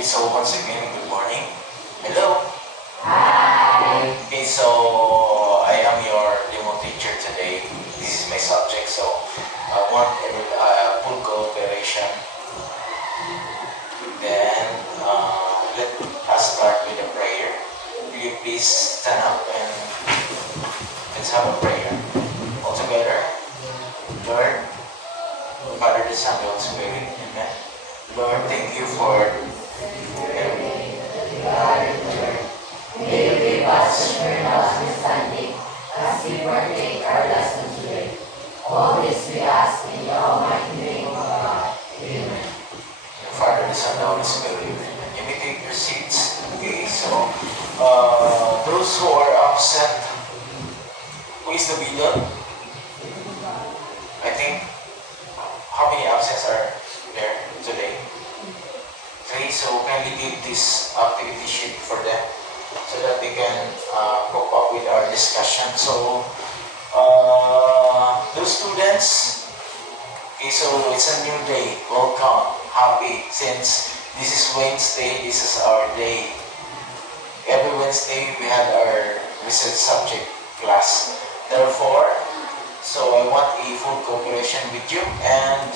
Okay, so once again, good morning. Hello. Okay, so I am your demo teacher today. This is my subject, so I want full cooperation. Then let us start with a prayer. Will you please stand up and let's have a prayer all together. Lord, Father, the Son, the Holy Spirit. Amen. Lord, thank you for everything. May you give us eternal understanding as we partake our lesson today. All this we ask in the almighty name of God. Amen. Father, the Son, the Holy Spirit. You may take your seats. Okay, so those who are absent, who is the villain? I think, how many absents are there today? 3, so kindly give this activity sheet for them so that they can cope up with our discussion. So, those students, okay, so it's a new day. Welcome, happy, since this is Wednesday, this is our day. Every Wednesday we had our research subject class. Therefore, so I want a full cooperation with you and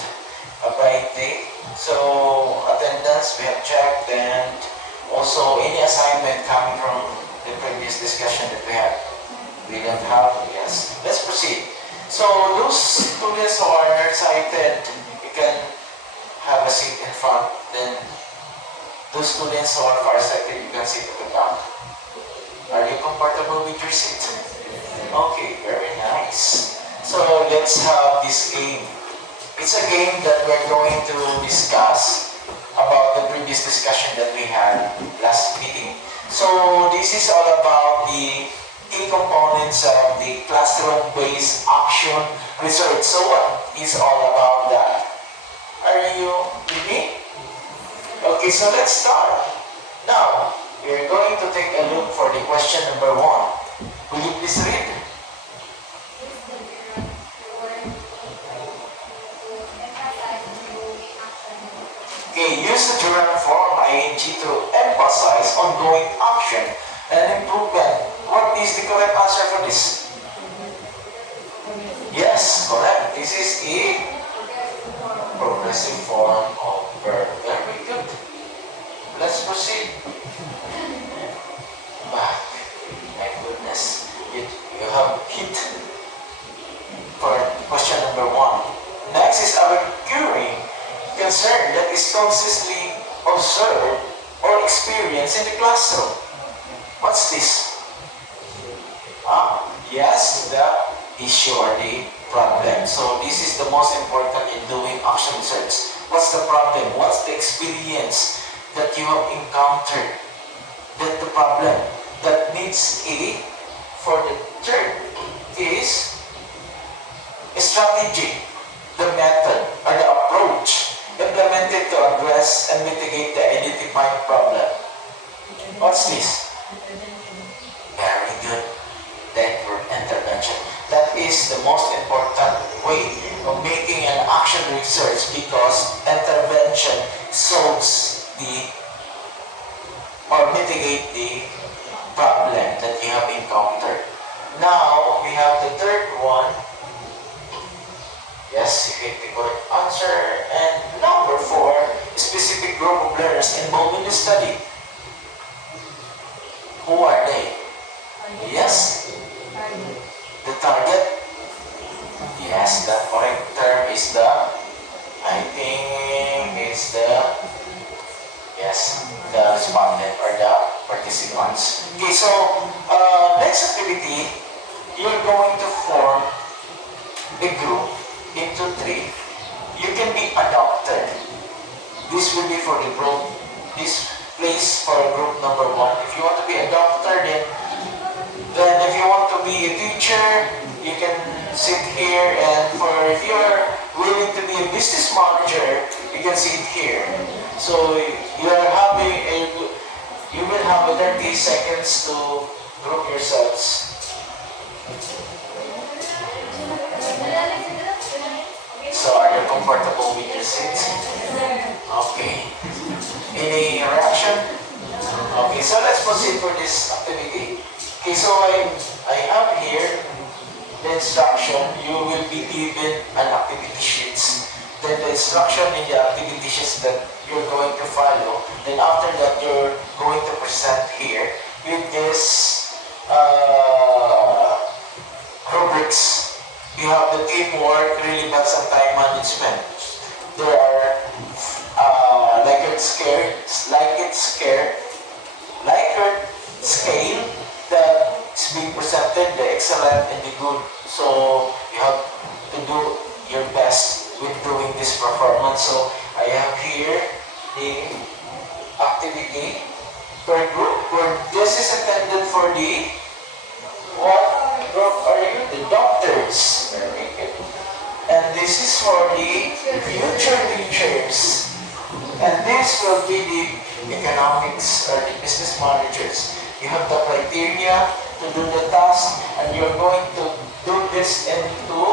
a bright day. So attendance we have checked, and also any assignment coming from the previous discussion that we had. We don't have, yes. Let's proceed. So those students who are nearsighted, you can have a seat in front. Then those students who are farsighted, you can sit at the back. Are you comfortable with your seat? Okay, very nice. So let's have this game. It's a game that we're going to discuss about the previous discussion that we had last meeting. So this is all about the key components of the classroom-based action research. So what is all about that? Are you with me? Okay, so let's start. Now, we're going to take a look for the question number 1. Will you please read? Okay, use the gerund form ing to emphasize ongoing action and improvement. What is the correct answer for this? Yes, correct. This is a progressive form of verb. Very good. Let's proceed. Back. My goodness. You have hit for question number 1. Next is a recurring concern that is consistently observed or experienced in the classroom. What's this? Yes, the issue or the problem. So this is the most important in doing action research. What's the problem? What's the experience that you have encountered? That the problem that needs a, for the third is a strategy, the method or the approach implemented to address and mitigate the identified problem. What's this? Very good. Network intervention. That is the most important way of making an action research, because intervention solves the or mitigate the problem that you have encountered. Now we have the third one. Yes, you get the correct answer. And number 4, specific group of learners involved in the study. Who are they? Yes? The target? Yes, the correct term is the, I think it's the, yes, the respondent or the participants. Okay, so next activity, you're going to form a group into 3. You can be a doctor. This will be for the group. This place for group number 1. If you want to be a doctor, then if you want to be a teacher, you can sit here. And for if you're willing to be a business manager, you can sit here. So you will have 30 seconds to group yourselves. So are you comfortable with your seats? Okay. Any reaction? Okay, so let's proceed for this activity. Okay, so I have here the instruction. You will be given an activity sheets. Then the instruction in the activity sheets that you're going to follow. Then after that, you're going to present here with this rubrics. You have the teamwork, relevance, and time management. There are Likert scale that is being presented, the excellent and the good. So you have to do your best with doing this performance. So I have here the activity per group. This is intended for the what group are you? The doctors. Very good. And this is for the future teachers. And this will be the economics or the business managers. You have the criteria to do the task, and you're going to do this into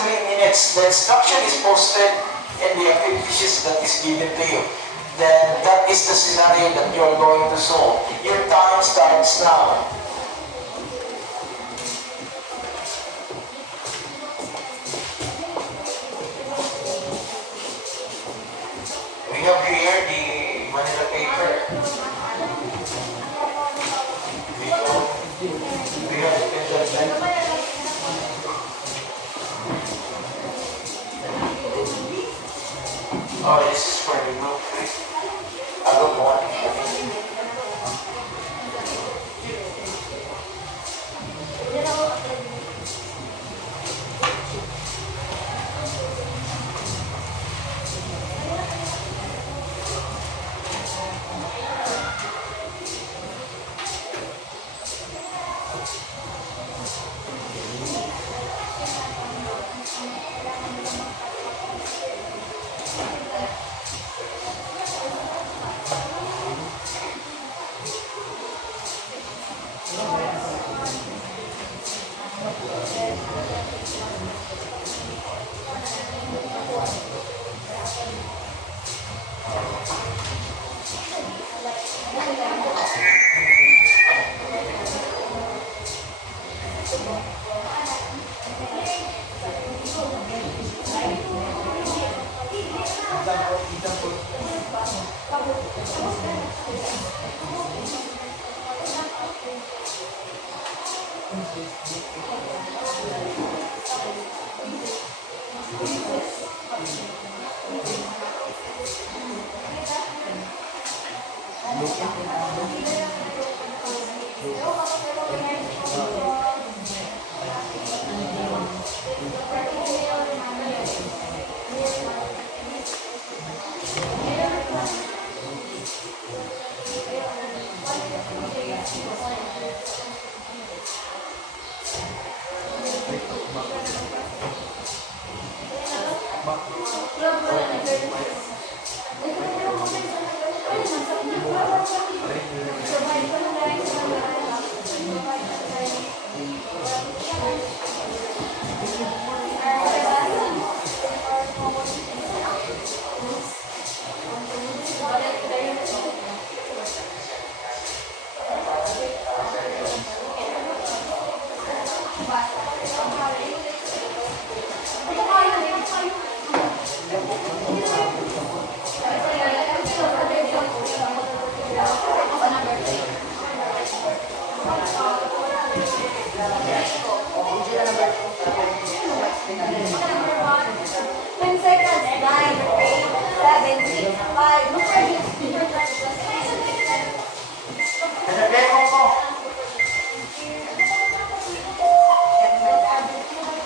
3 minutes. The instruction is posted in the activities that is given to you. Then that is the scenario that you're going to solve. Your time starts now. We have here the Manila paper. We have the pencil. Oh, this is for the group 3. Group 1.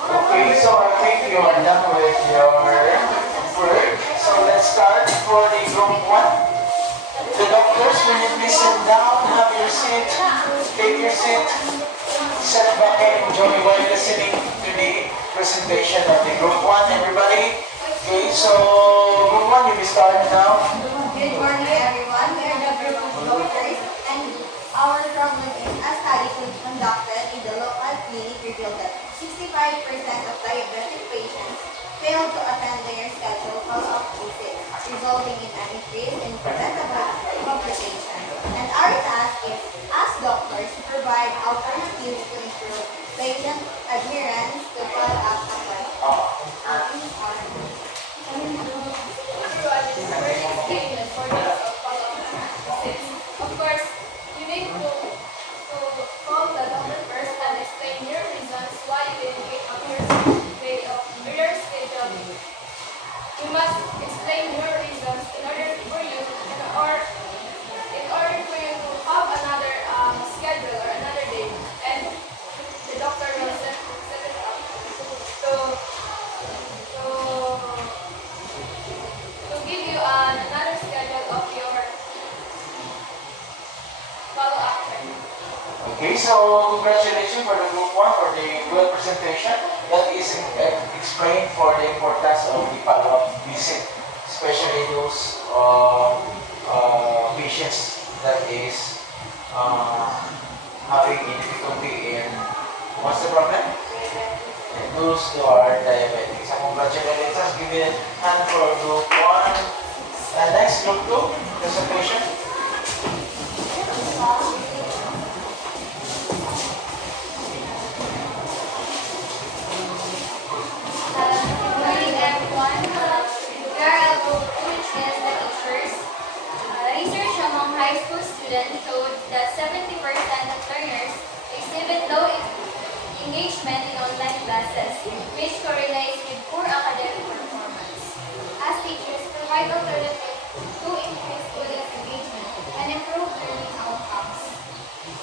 Okay, so I think you are done with your work. So let's start for the group 1. The doctors, will you please sit down, have your seat, take your seat, sit back and enjoy while listening to the presentation of the group 1, everybody. Okay, so group 1, you will start now. Good morning, everyone. We are the group of doctors, and our problem is a study conducted in the local clinic revealed that 65% of diabetic patients fail to attend their scheduled follow-up visits, resulting in an increase in preventable complications. And our task is, as doctors, to provide alternatives to improve patient adherence to follow-up appointments. Everyone is very excited for this follow-up visits. Of course, you need to call the doctor first and explain your reasons why you didn't pick up your schedule. You must explain your reasons in order for you to have another schedule or another day, and the doctor will set it up to give you another schedule of your follow-up check. Okay, so congratulations for the group one for the well presentation. That is explained for the importance of the follow-up visit, especially those patients that is having a difficulty in what's the problem? And those who are diabetic. So congratulations. Let's give it a hand for group one. And next group two presentation. Good morning, everyone. We are a group which is the teachers. Research among high school students showed that 70% of learners exhibit low engagement in online classes, which correlates with poor academic performance. As teachers, provide alternatives to increase students' engagement and improve learning outcomes.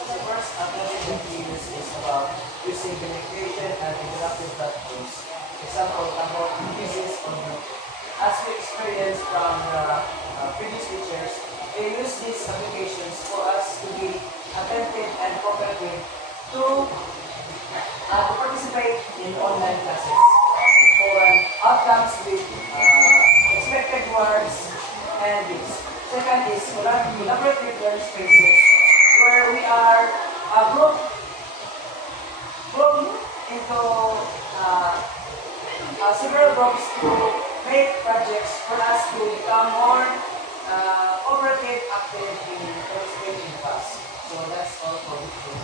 The first alternative we use is about using communication and interactive platforms. Example, about quizzes on group. As we experienced from the previous teachers, they use these applications for us to be attentive and cooperative to participate in online classes. For outcomes with expected words and gifts. Second is collaborative learning spaces where we are grouped into several groups to make projects for us to become more cooperative, active in participating in class. So that's all for this group.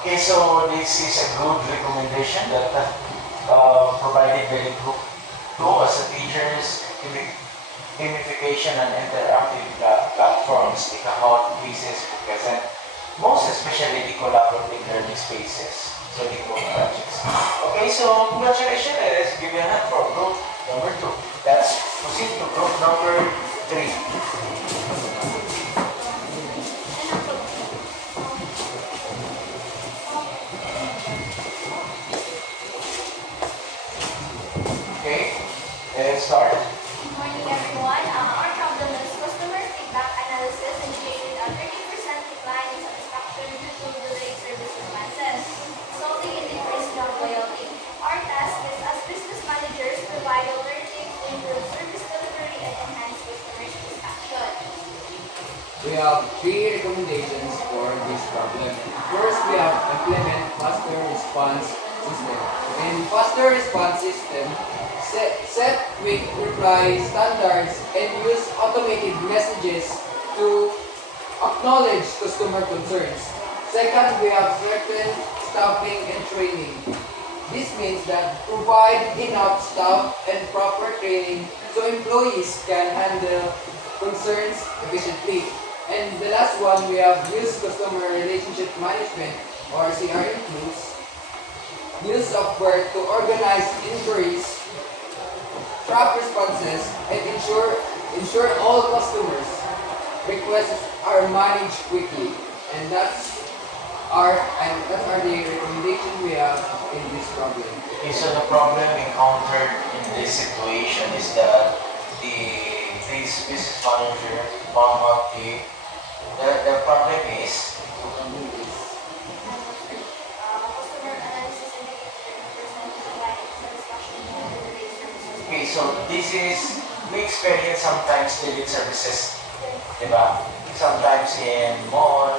Okay, so this is a good recommendation that provided by the group to as a teachers, gamification and interactive platforms, the Kahoot, quizzes, bookers, and most especially the collaborative learning spaces, so the group projects. Okay, so congratulations, let's give you a hand for group number two. Let's proceed to group number three. Okay, let's start. Good morning, everyone. Our problem is customer feedback analysis indicated a 30% decline in satisfaction due to delayed service responses, resulting in decreased job loyalty. Our task is, as business managers, provide alternatives to improve service delivery and enhance customer satisfaction. We have three recommendations for this problem. First, we have implement faster response system. In faster response system, set quick reply standards and use automated messages to acknowledge customer concerns. Second, we have certain staffing and training. This means that provide enough staff and proper training so employees can handle concerns efficiently. And the last one, we have use customer relationship management or CRM tools. Use software to organize inquiries, track responses, and ensure all customers requests are managed quickly. And that's the recommendation we have in this problem. Okay, so the problem encountered in this situation is that this business manager found out the problem is Customer analysis indicated 30% decline in satisfaction due to delayed service okay, so this is we experience sometimes delayed services, diba? Sometimes in mall,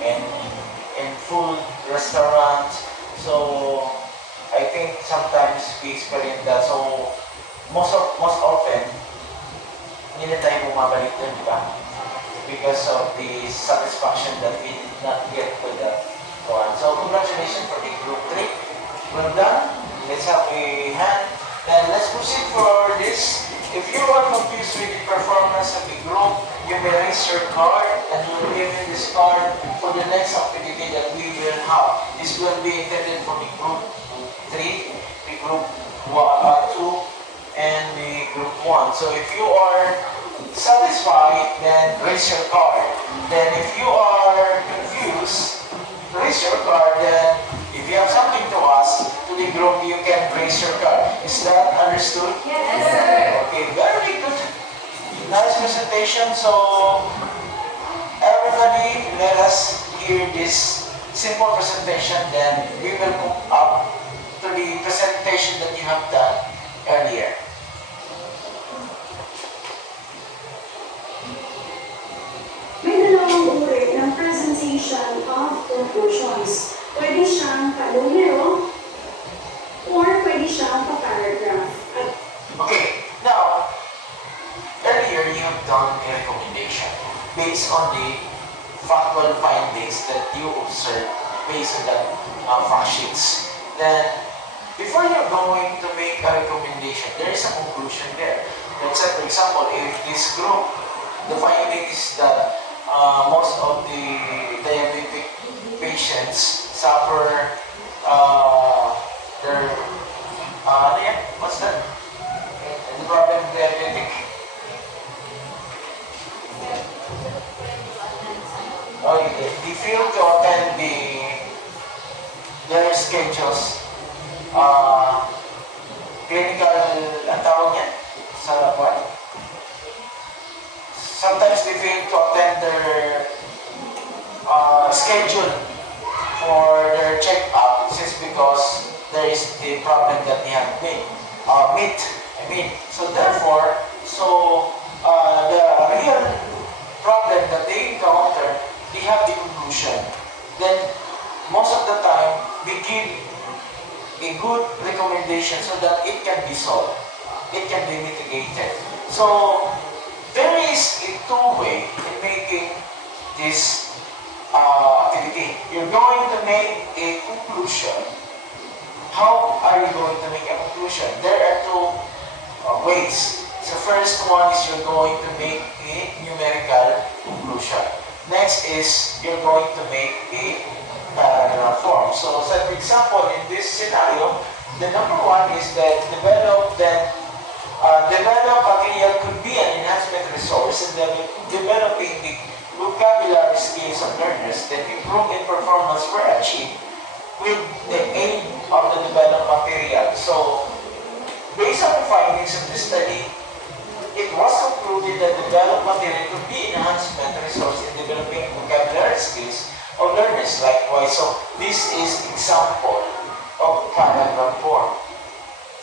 in food restaurant. So I think sometimes we experience that. So, most often, hindi na tayo bumabalik doon, di ba? Because of the satisfaction that we did not get with that one. So, congratulations for the group 3. Well done. Let's have a hand. And let's proceed for this. If you are confused with the performance of the group, you may raise your card and you will give me this card for the next activity that we will have. This will be intended for the group 3, the group 2, and the group 1. So if you are satisfied, then raise your card. Then if you are confused, raise your card. Then if you have something to ask to the group, you can raise your card. Is that understood? Yes, sir. Okay, very good. Nice presentation. So everybody, let us hear this simple presentation. Then we will move up to the presentation that you have done earlier. May dalawang uri ng presentation of conclusions. Pwede siyang pa-numero or pwede siyang pa-paragraph. At Okay, now, earlier you have done a recommendation based on the factual findings that you observed based on the fact sheets. Then, before you're going to make a recommendation, there is a conclusion there. Let's say, for example, if this group, the finding is that most of the diabetic patients suffer their, ano yan? What's that? The problem with diabetic. Oh, they fail to attend their schedules. Clinical, ang tawag niyan? Sa what? Sometimes they fail to attend their schedule for their check-up just because there is the problem that they have meet. So therefore, the real problem that they encounter, they have the conclusion. Then most of the time, we give a good recommendation so that it can be solved. It can be mitigated. So there is a two-way in making this activity. You're going to make a conclusion. How are you going to make a conclusion? There are two ways. The first one is you're going to make a numerical conclusion. Next is you're going to make a paragraph form. So, for example, in this scenario, the number one is that develop material could be an enhancement resource in developing the vocabulary skills of learners that improve in performance were achieved with the aid of the developed material. So, based on the findings of the study, it was concluded that developed material could be enhancement resource in developing vocabulary skills of learners likewise. So, this is example of paragraph form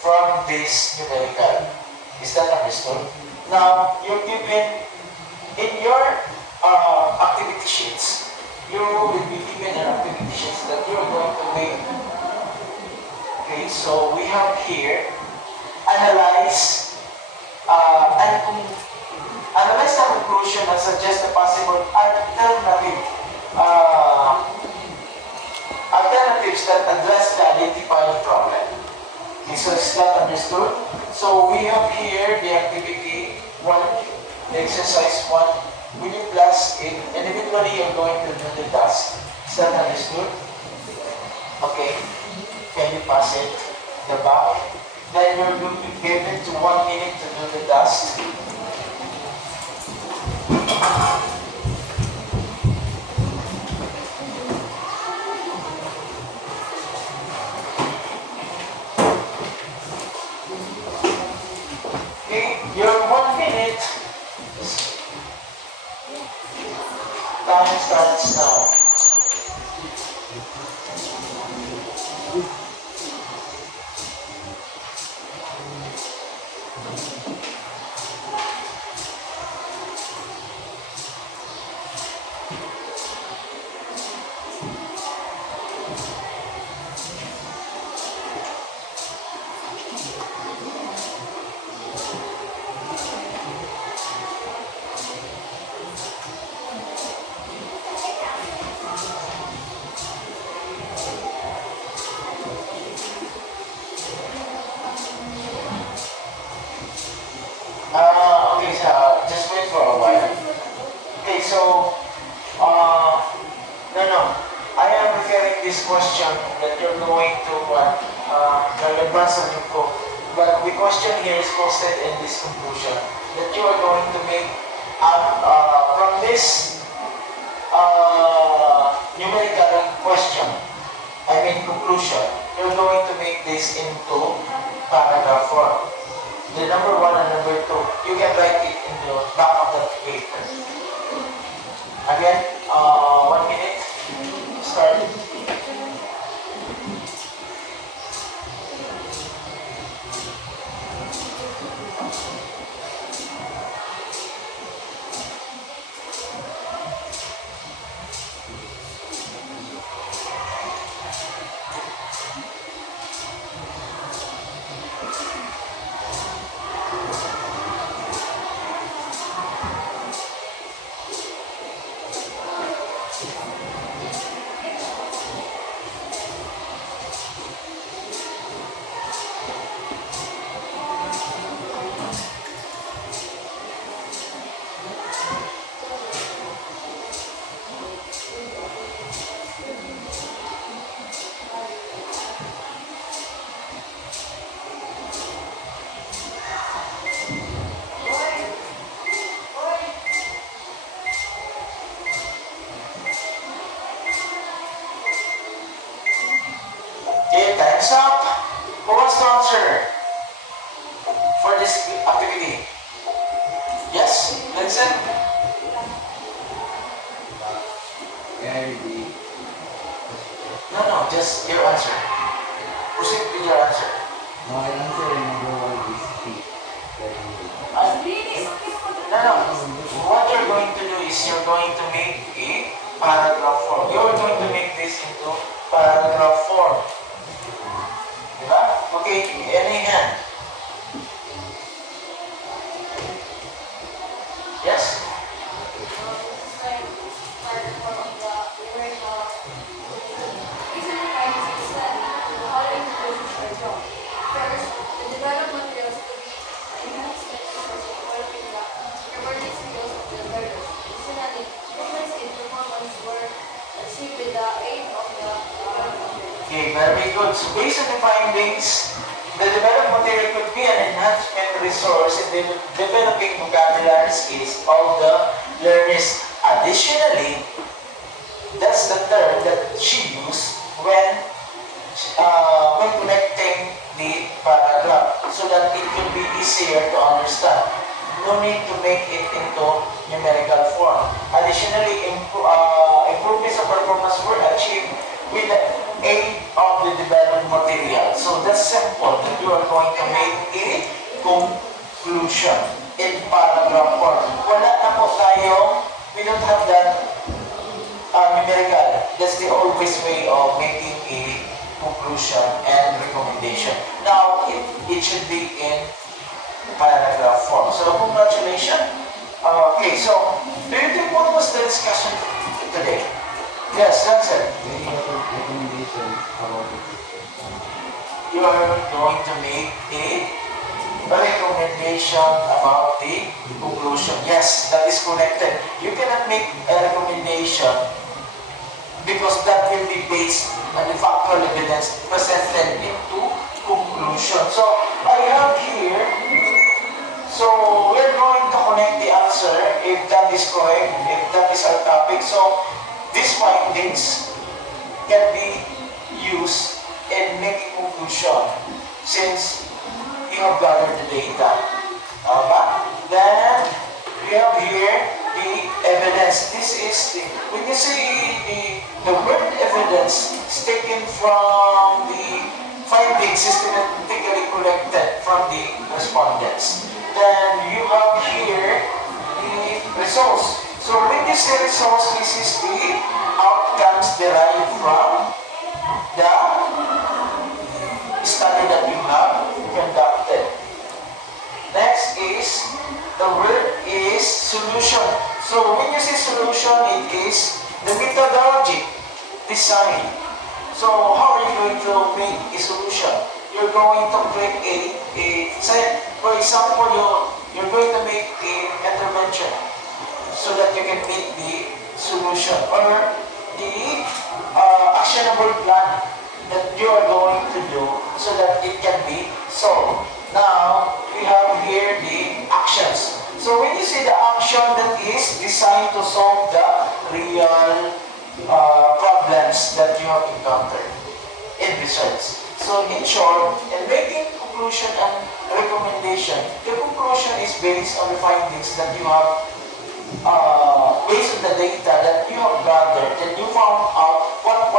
from this numerical. Is that understood? Now, you're given in your activity sheets, you will be given an activity sheets that you're going to make. Okay, so we have here analyze analyze the conclusion and suggest the possible alternatives that address the identified problem. Okay, so is that understood? So we have here the activity 1, the exercise 1. Will you plus it? Individually, you're going to do the task. Is that understood? Okay. Can you pass it? The back. Then you're going to be given to 1 minute to do the task. Okay, your 1 minute time starts now. this question that you're going to nag-advance niyo po. But the question here is posted in this conclusion that you are going to make from this numerical question, I mean conclusion, you're going to make this into paragraph form. The number 1 and number 2, you can write it in the back of the paper. Again, 1 minute, start. Okay, time's up. Who wants to answer for this activity? Yes, Vincent? Very deep. No, just your answer. Proceed with your answer. My answer in number 1 is P. Very deep. No. What you're going to do is you're going to make a paragraph form. You're going to make this into paragraph form. Diba? Okay, any hand? Yes? Okay, very good. So based on the findings, the developed material could be an enhancement resource in developing vocabulary skills of the learners. Additionally, that's the term that she used when connecting the paragraph so that it will be easier to understand. No need to make it into numerical form. Additionally, improvements of performance were achieved with the aid of the developed material. So that's simple that you are going to make a conclusion in paragraph form. Wala na po tayong, we don't have that numerical. That's the always way of making a conclusion and recommendation. Now, it should be in paragraph form. So, congratulations. Okay, so, do you think what was the discussion today? Yes, answer. Any other recommendation about it? You are going to make a recommendation about the conclusion. Yes, that is connected. You cannot make a recommendation because that will be based on the factual evidence presented into conclusion. So, I have here, so we're going to connect the answer if that is correct, if that is our topic. So, these findings can be used in making conclusion since you have gathered the data. Then we have here the evidence. This is when you say the word evidence is taken from the findings systematically collected from the respondents. Then you have here the results. So when you say results, this is the outcomes derived from the study that you have conducted. Next is, the word is solution. So when you say solution, it is the methodology, design. So how are you going to make a solution? You're going to create say, for example, you're going to make an intervention so that you can make the solution. Or the actionable plan that you are going to do so that it can be solved. Now, we have here the actions. So when you see the action that is designed to solve the real problems that you have encountered in research. So in short, in making conclusion and recommendation, the conclusion is based on the findings that you have, based on the data that you have gathered, and you found out what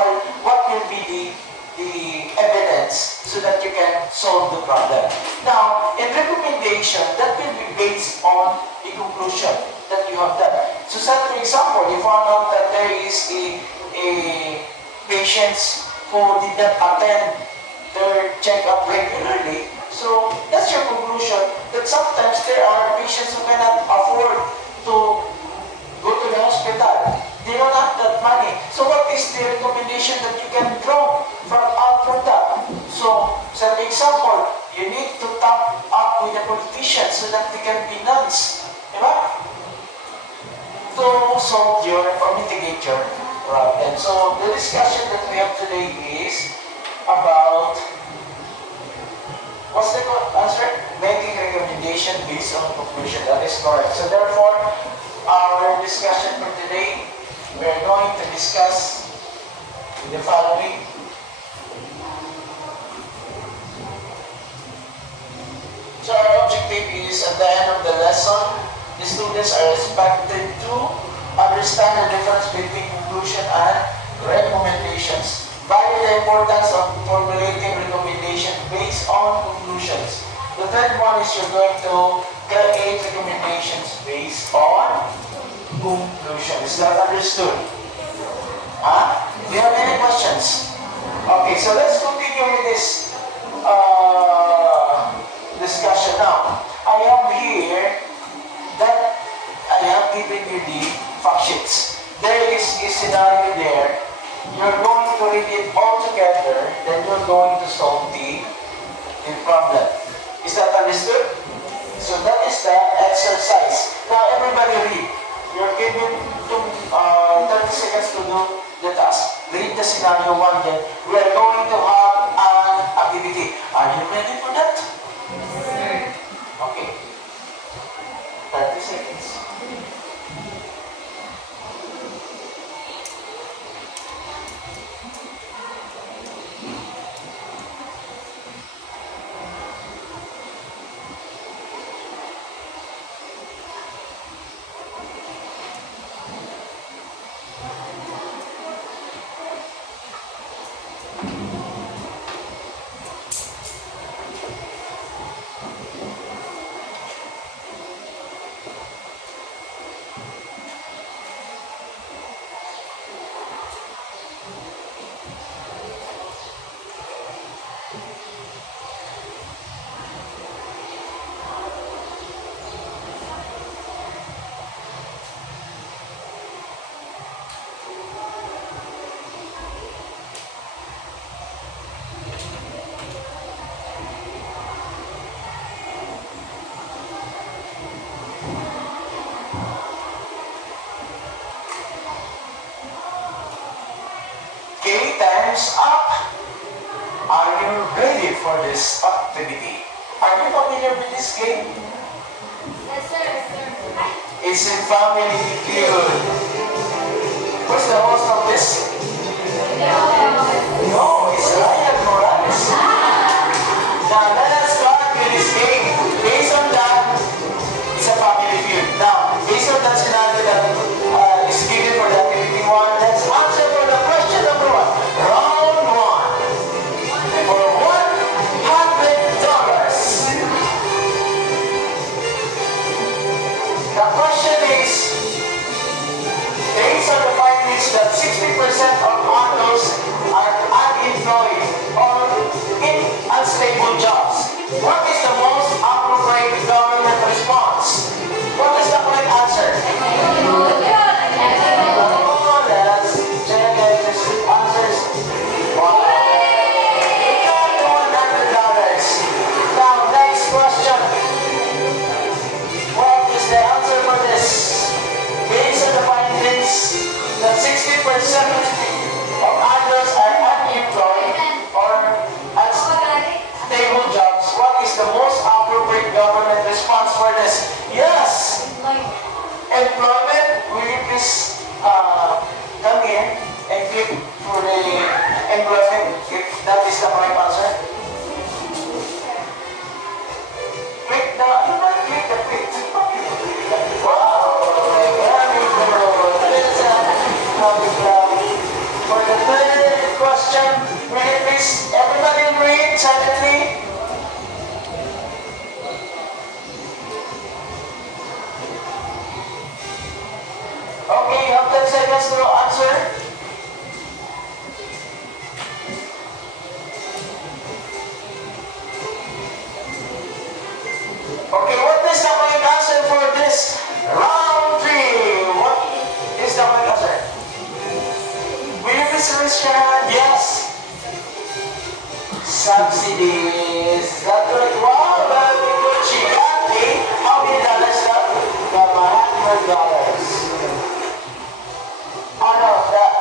will be the evidence so that you can solve the problem. Now, in recommendation, that will be based on the conclusion that you have done. So, say for example, you found out that there is a patients who did not attend their checkup regularly. So, that's your conclusion that sometimes there are patients who cannot afford to go to the hospital. They don't have that money. So what is the recommendation that you can draw from that? So, for example, you need to top up with the politicians so that they can finance, diba? To solve your or mitigate your problem. So the discussion that we have today is about, what's the answer? Making recommendation based on conclusion. That is correct. So therefore, our discussion for today, we are going to discuss the following. So our objective is at the end of the lesson, the students are expected to understand the difference between conclusion and recommendations. Value the importance of formulating recommendations based on conclusions. The third one is you're going to create recommendations based on conclusion. Is that understood? Huh? Do you have any questions? Okay, so let's continue with this discussion now. I have here that I have given you the fact sheets. There is a scenario there. You're going to read it all together, then you're going to solve the problem. Is that understood? So that is the exercise. Now everybody read. You're given 30 seconds to do the task. Read the scenario 1, then we are going to have an activity. Are you ready for that? Sir. Okay. 30 seconds. Okay, time's up. Are you ready for this activity? Are you familiar with this game? Yes, sir. It's in Family Feud. Who's the host of this? No, it's Ryan Morales. Now, let us start with this game. Based on that, it's a Family Feud. Now, based on that scenario that is given for the activity 1, let's answer for the question number 1. Round 1. For $100. The question is, based on the findings that 60% of adults are unemployed or in unstable jobs, what is the most appropriate government response? What is the correct answer? is the most appropriate government response for this? Yes! Employment. Will you please come here and click for the employment if that is the correct answer? Click the, you might click the click. Wow! Very good. For the third question, will you please everybody read silently? Okay, you have 10 seconds to answer. Okay, what is the correct answer for this round 3? What is the correct answer? Will you please raise your hand? Yes. Subsidies. Is that correct? Wow, very good. She got it. How many dollars that? $100. Oh no, that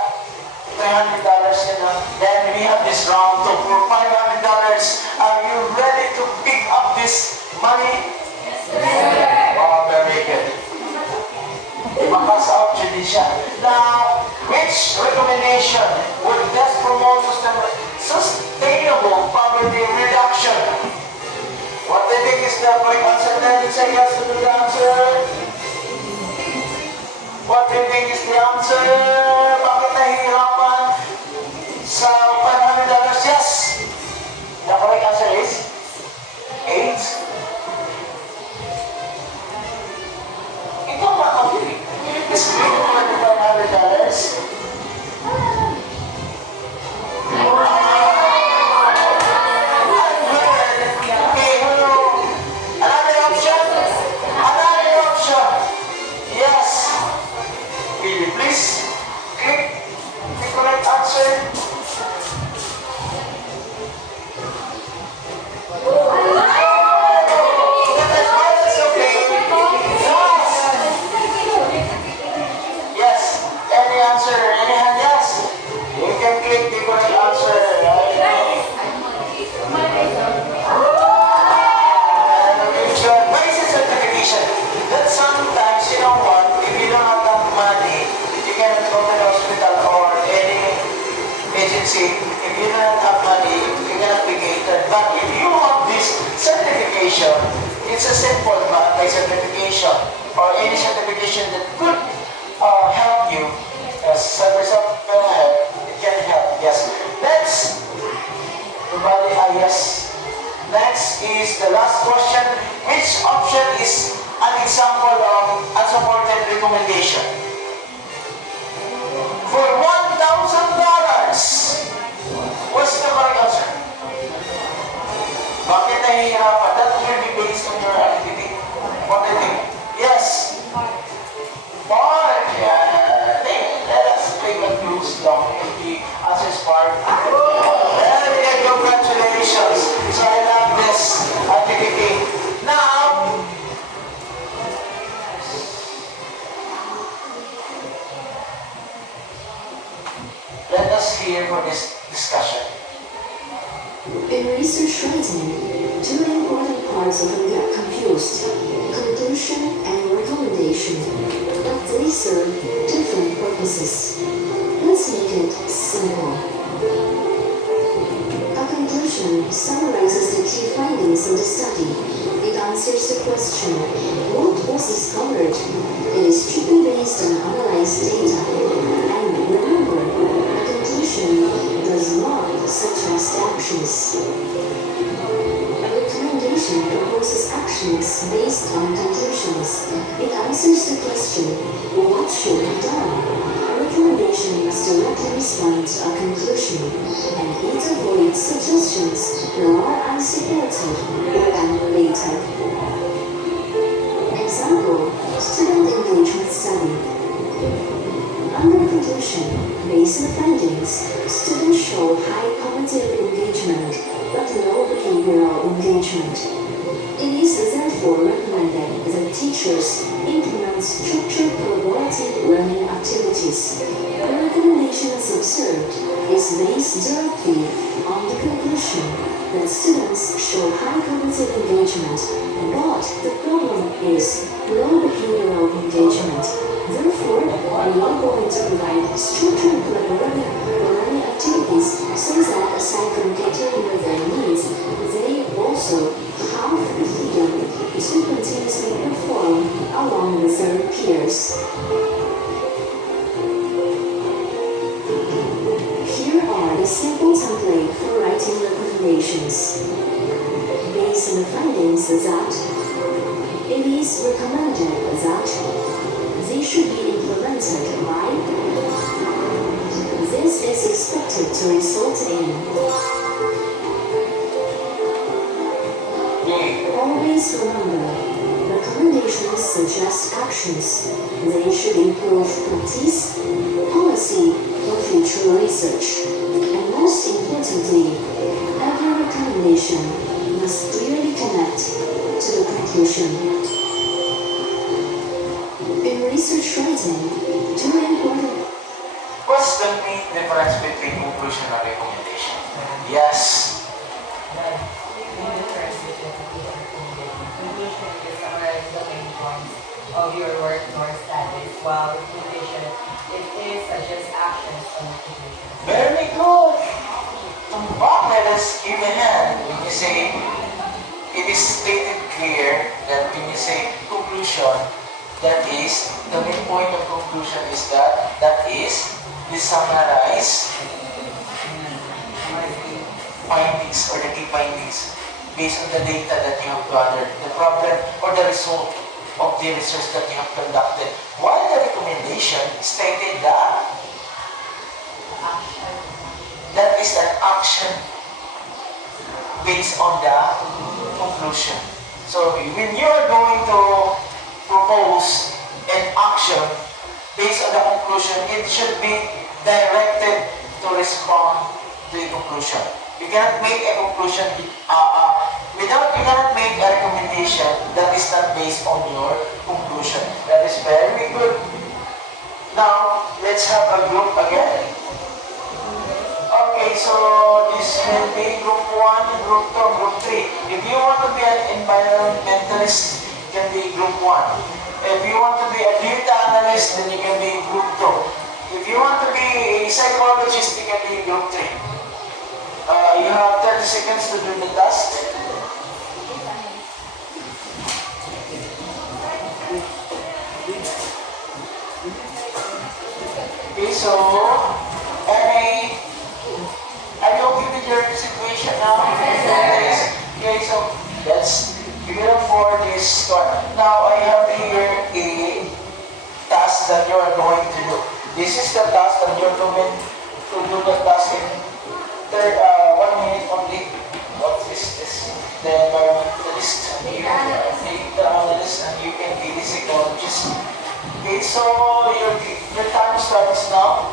$300, you know. Then we have this round 2 for $500. Are you ready to pick up this money? Oh, very good. Makas out judicial. Now, which recommendation would best promote sustainable poverty reduction? What do you think is the correct answer? Then say yes to the answer. What do you think is the answer? Bakit nahihirapan sa $500? Yes. The correct answer is 8. Ito ba ang is great for the $500? Okay, hello. Another option? Another option. Yes. Will you please click the correct answer? That's okay. Yes. Yes. Any answer? Any hand? Yes. You can click the correct answer. Basic certification. That sometimes, you know what, if you don't have that money, you cannot go to the hospital or any agency. If you don't have money, you cannot be catered. But if you have this certification, it's a simple by certification or any certification that could help you as Microsoft it can help. Yes. Next, everybody, yes. Next is the last question. Which option is an example of unsupported recommendation? For $1,000, what's the correct answer? Bakit nahihirapan? That will be based on your activity. What do you think? Yes. Part. Yeah. Let us take a close look at the answers part. Very good. Congratulations. So I love this activity. Now, let us hear for this discussion. In research writing, two important parts often get confused, conclusion and recommendation, but they serve different purposes. Let's make it simple. A conclusion summarizes the key findings of the study. It answers the question, what was discovered? It is strictly based on analyzed data. And remember, a conclusion does not suggest actions. A recommendation proposes actions based on conclusions. It answers the question, what should be done? A recommendation must directly respond to a conclusion, and it avoids suggestions that are unsupported or unrelated. Example, student engagement study. Under conclusion, based on findings, students show high cognitive engagement but low behavioral engagement. engagement. It is therefore recommended that teachers implement structured collaborative learning activities. The recommendations observed is based directly on the conclusion that students show high cognitive engagement, but the problem is low behavioral engagement. Therefore, we are going to provide structured collaborative learning activities so that aside from catering with their needs, they also have the freedom to continuously perform along with their peers. Here are the simple template for writing recommendations. Based on the findings that it is recommended that they should be implemented by this is expected to result in always remember recommendations suggest actions. They should improve practice, policy, or future research. And most importantly, every recommendation must clearly connect to the conclusion. In research writing, two important What's the main difference between conclusion and recommendation? Yes. Main difference between conclusion is summarize the main points of your work or studies, while recommendation it is suggest actions on conclusion. Very good. But let us give a hand when you say it is stated clear that when you say conclusion, that is the main point of conclusion is that is the summarize findings or the key findings based on the data that you have gathered, the problem or the result of the research that you have conducted. While the recommendation stated that is an action based on the conclusion. So when you are going to propose an action based on the conclusion, it should be directed to respond to a conclusion. You cannot make a conclusion you cannot make a recommendation that is not based on your conclusion. That is very good. Now, let's have a group again. Okay, so this will be group 1, group 2, group 3. If you want to be an environmentalist, you can be group 1. If you want to be a data analyst, then you can be group 2. If you want to be a psychologist, you can be group 3. You have 30 seconds to do the task. Okay, so, are you okay with your situation now? Yes. Okay, so let's give it up for this start. Now I have here a task that you are going to do. This is the task that you're going to do the task in 1 minute only. What is this? The environmentalist and you data analyst and you can be the psychologist. Okay, so your time starts now.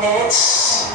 minutes.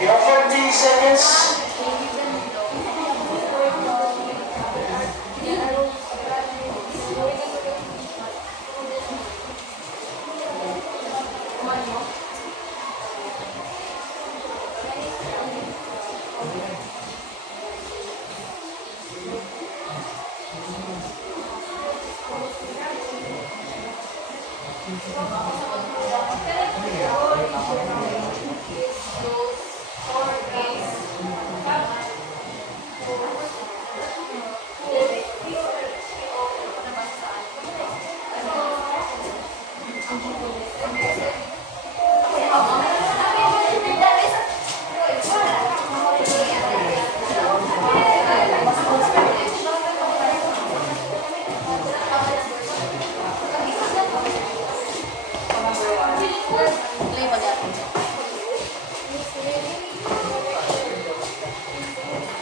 You have 40 seconds.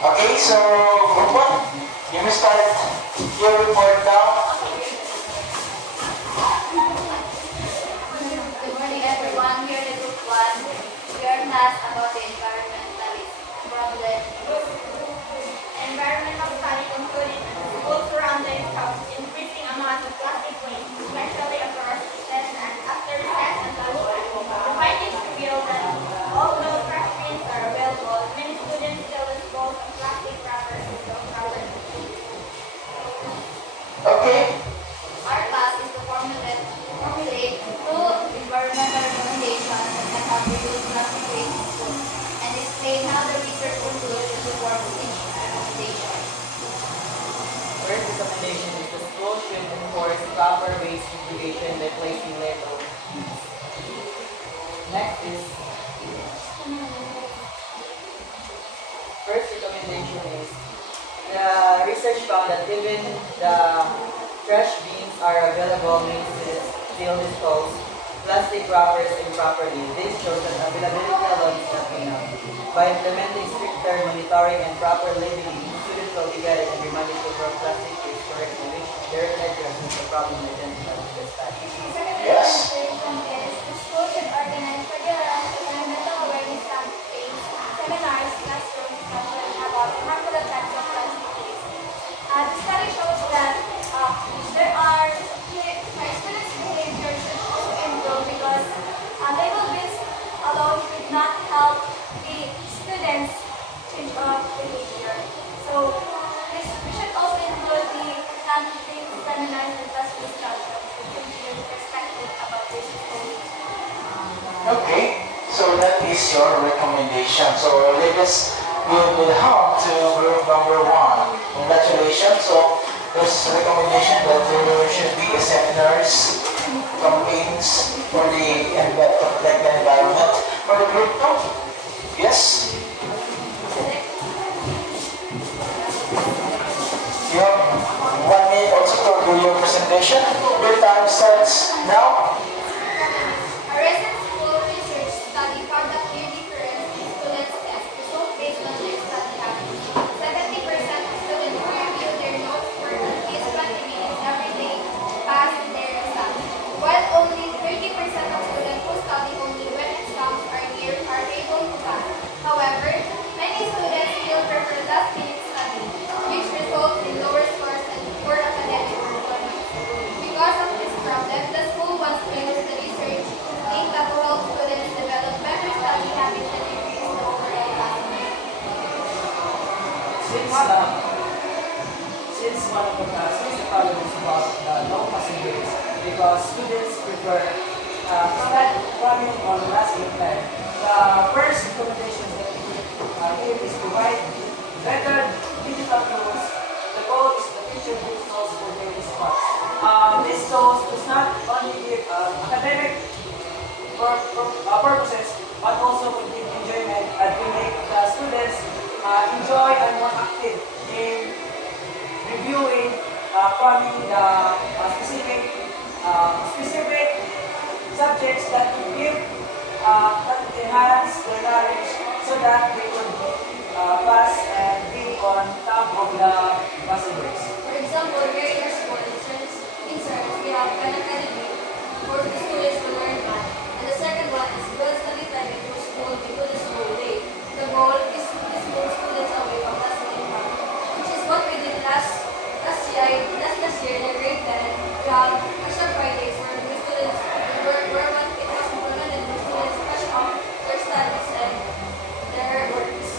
Okay, so group one, you may start your report now. Good morning, everyone. Here in Group 1, we are tasked about the environmentalist problem. Environmental study concluded that the school surroundings have increasing amounts of plastic waste, especially across recess and after recess and lunchtime. The findings reveal that although trash bins are available, many students still dispose of plastic wrappers without cover. Okay, Our task is to formulate two environmental recommendations that can help reduce plastic waste in schools and explain how the research conclusion supports each recommendation. First recommendation is the school should enforce proper waste segregation by placing labels. Next is first recommendation is the research found that even the trash bins are available, many students still dispose plastic wrappers improperly. This shows that availability alone is not enough. By implementing stricter monitoring and proper labeling, students will be guided and reminded to throw plastic waste correctly, which directly addresses the problem identified in the study. yes. The school should organize regular environmental awareness campaigns, seminars, classroom discussions about harmful effects of plastic waste. The study shows that there are students' behavior should also improve because label bins alone should not help the students change behavior. So we should also include the campaigns, seminars, and class discussions to give the perspective about this issue. Okay, so that is your recommendation. So let us give the help to group number one. Congratulations. So there's a recommendation that there should be seminars, campaigns for the to protect the environment. For the group two, yes. You have 1 minute also to do your presentation. Your time starts now. A recent school since the problem is about the low passing grades, because students prefer study cramming on last minute time. The first recommendations that we give is provide better digital tools. The goal is the teacher gives tools for daily spots. These tools does not only give academic purposes, but also will give enjoyment and will make the students enjoy and more active in reviewing, cramming the specific subjects that will give, that enhance their knowledge so that they could pass and be on top of the passing grades. For example, here in our school, in service, we have an academy for the students to learn math. And the second one is build study time into school before the school day. The goal is to move students away from last minute math, which is what we did last year in the grade 10. We have extra Fridays where the students where when it was implemented, the students catch up their studies and their works.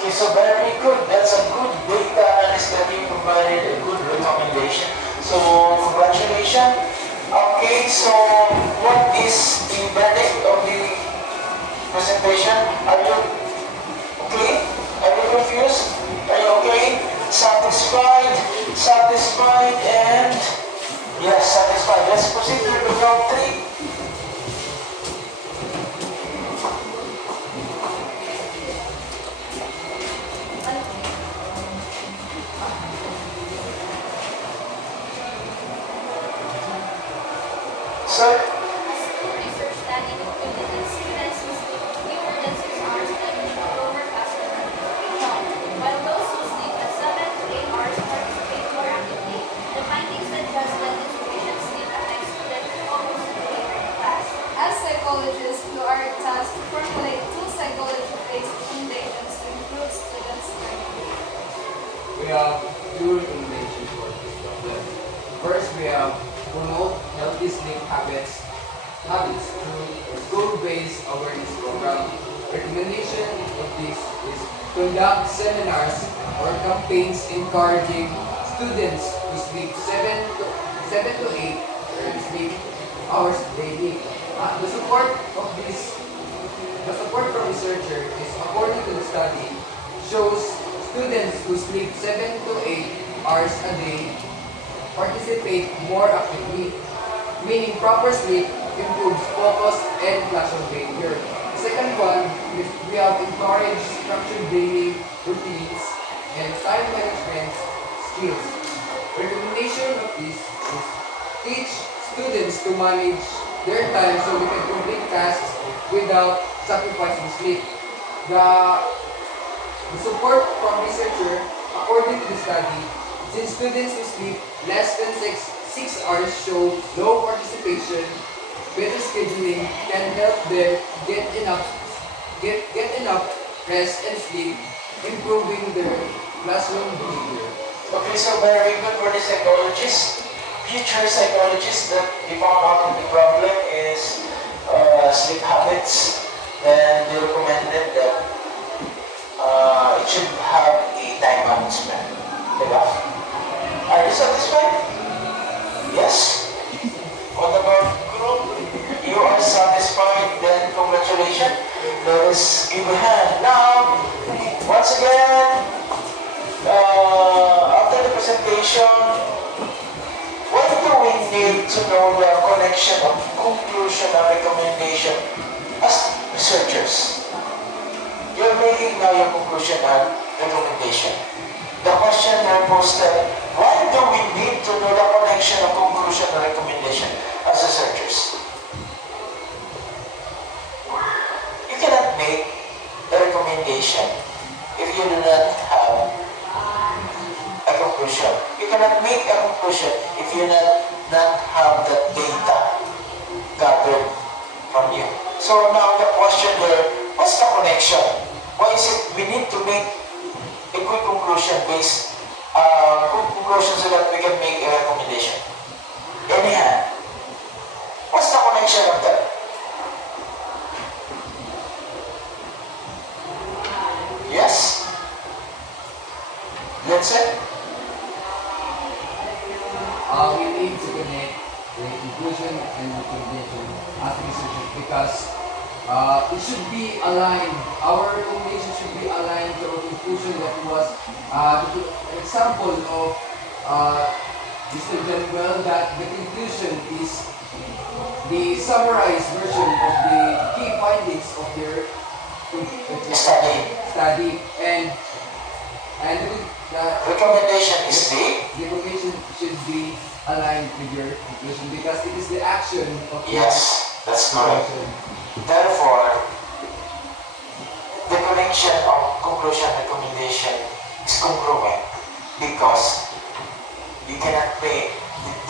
Okay, so very good. That's a good data analysis that you provided, a good recommendation. So congratulations. Okay, so what is the verdict of the presentation? Are you okay? Are you confused? Are you okay? Satisfied? Satisfied and yes, satisfied. Let's proceed to the round 3. Sir, School research study concluded that students who sleep fewer than 6 hours than usual lower faster than while those who sleep at 7 to 8 hours participate more actively. The findings suggest that insufficient sleep affects students almost behavior in class. As psychologists, we are tasked to formulate 2 psychology-based recommendations to improve students' learning. We have 2 recommendations for this problem. First, we have promote healthy sleep habits through a school-based awareness program. Recommendation of this is conduct seminars or campaigns encouraging students to sleep 7 to 8 sleep hours daily. The support from researcher is, according to the study, shows students who sleep 7 to 8 hours a day participate more actively, meaning proper sleep improves focus and classroom behavior. The second one is we have encouraged structured daily routines and time management skills. Recommendation of this is teach students to manage their time so they can complete tasks without sacrificing sleep. The support from researcher, according to the study, since students who sleep less than 6 hours show low participation, better scheduling can help them get enough rest and sleep, improving their classroom behavior. okay, so very good for the psychologists, future psychologists that they found out that the problem is sleep habits, and they recommended that it should have a time management. Diba? Are you satisfied? Yes? What about group? You are satisfied, then congratulations. Let us give a hand. Now, once again, after the presentation, why do we need to know the connection of conclusion and recommendation as researchers? You're making now your conclusion and recommendation. The question here posted, why do we need to know the connection of conclusion and recommendation as researchers? You cannot make a recommendation if you do not have a conclusion. You cannot make a conclusion if you not have the data gathered from you. So now the question there, what's the connection? Why is it we need to make a good conclusion based good conclusion so that we can make a recommendation? Any hand? What's the connection of that? Yes? said? We need to connect the inclusion and recommendation as researchers because it should be aligned. Our recommendation should be aligned to our conclusion that was an example of Mr. Januel that the conclusion is the summarized version of the key findings of their study and the Recommendation is the? the recommendation should be aligned with your conclusion because it is the action of your Yes, that's correct. action. Therefore, the connection of conclusion and recommendation is congruent because you cannot make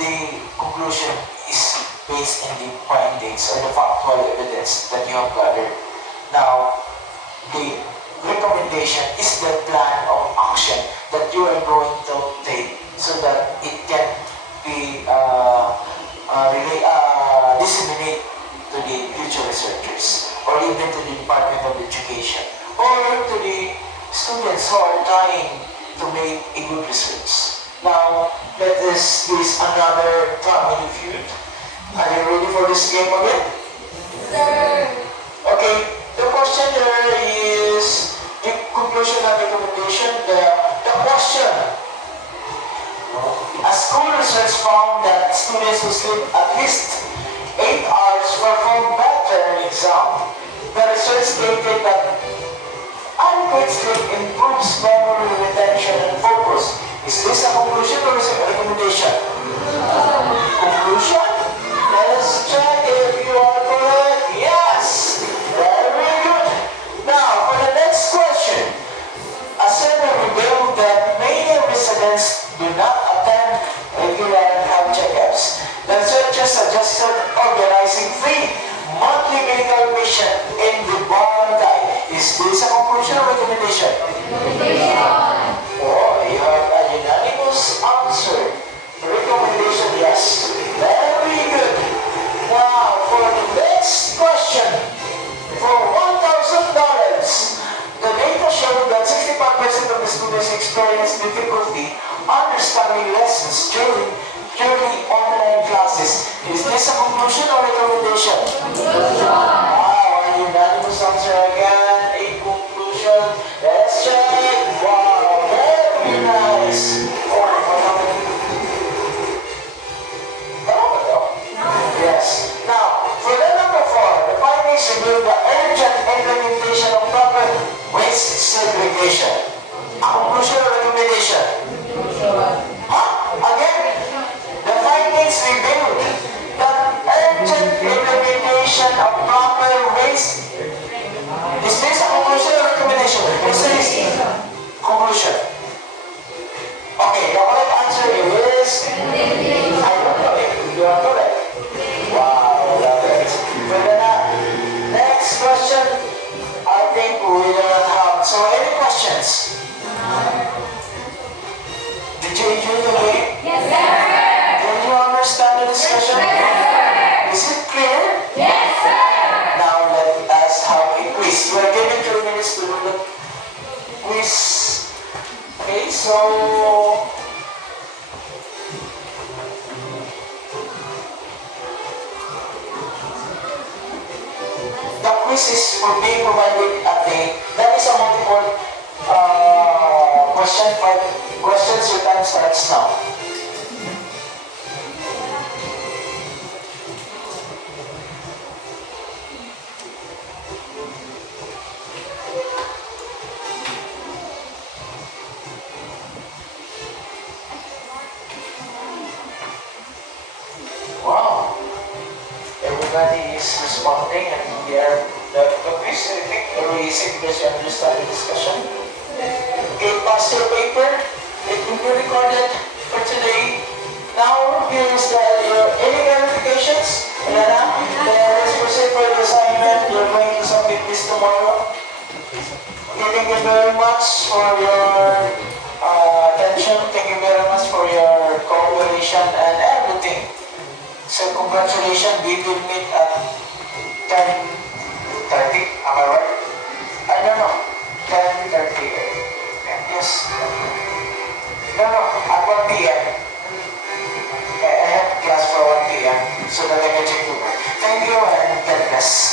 the conclusion is based on the findings or the factual evidence that you have gathered. Now, the recommendation is the plan of action that you are going to take so that it can be disseminated to the future researchers or even to the Department of Education or to the students who are trying to make a good research. Now, let us use another family feud. Are you ready for this game again? Okay, the question there is the conclusion and recommendation. The question. A school research found that students who sleep at least 8 hours perform better in exam. The research stated that adequate sleep improves memory retention and focus. Is this a conclusion or is it a recommendation? Conclusion? Let's check if you are correct. Yes! Very good. Now, for the next question. A survey revealed that many residents do not attend regular health checkups. The researchers suggested organizing free monthly medical vision in the barangay. Is this a conclusion or recommendation? Oh, you have a unanimous answer. Recommendation, yes. Very good. Now, for the next question, for $1,000, the data showed that 65% of the students experience difficulty understanding lessons during online classes. Is this a conclusion or recommendation? Wow, a unanimous answer again. A conclusion. Let's check. Wow, very nice. Yes. Now, for the number 4, the findings reveal the urgent implementation of proper waste segregation. A conclusion or recommendation? Again, the findings reveal the urgent implementation of proper waste. Is this a conclusion or recommendation? This is conclusion. Okay, the correct answer is I don't know if you are correct. Wow, love it. For the next question, I think we don't have. So, any questions? Did you enjoy the game? Yes, sir. Did you understand the discussion? Yes, Is it clear? Yes, sir. Now let us have a quiz. You are given 2 minutes to do the quiz. Okay, so the quiz is for being provided at that is a multiple question. 5 questions. Your time starts now. Wow. Everybody is responding and they are the quiz, I think, very easy because you understand the discussion. Okay, pass your paper. It will be recorded for today. Now, here is any clarifications? Elena, let's proceed for the assignment. You're going to submit this tomorrow. Okay, thank you very much for your attention. Thank you very much for your cooperation and everything. So congratulations, we will meet at 10:30, am I right? I don't know, 10:30. Yes. you and God bless.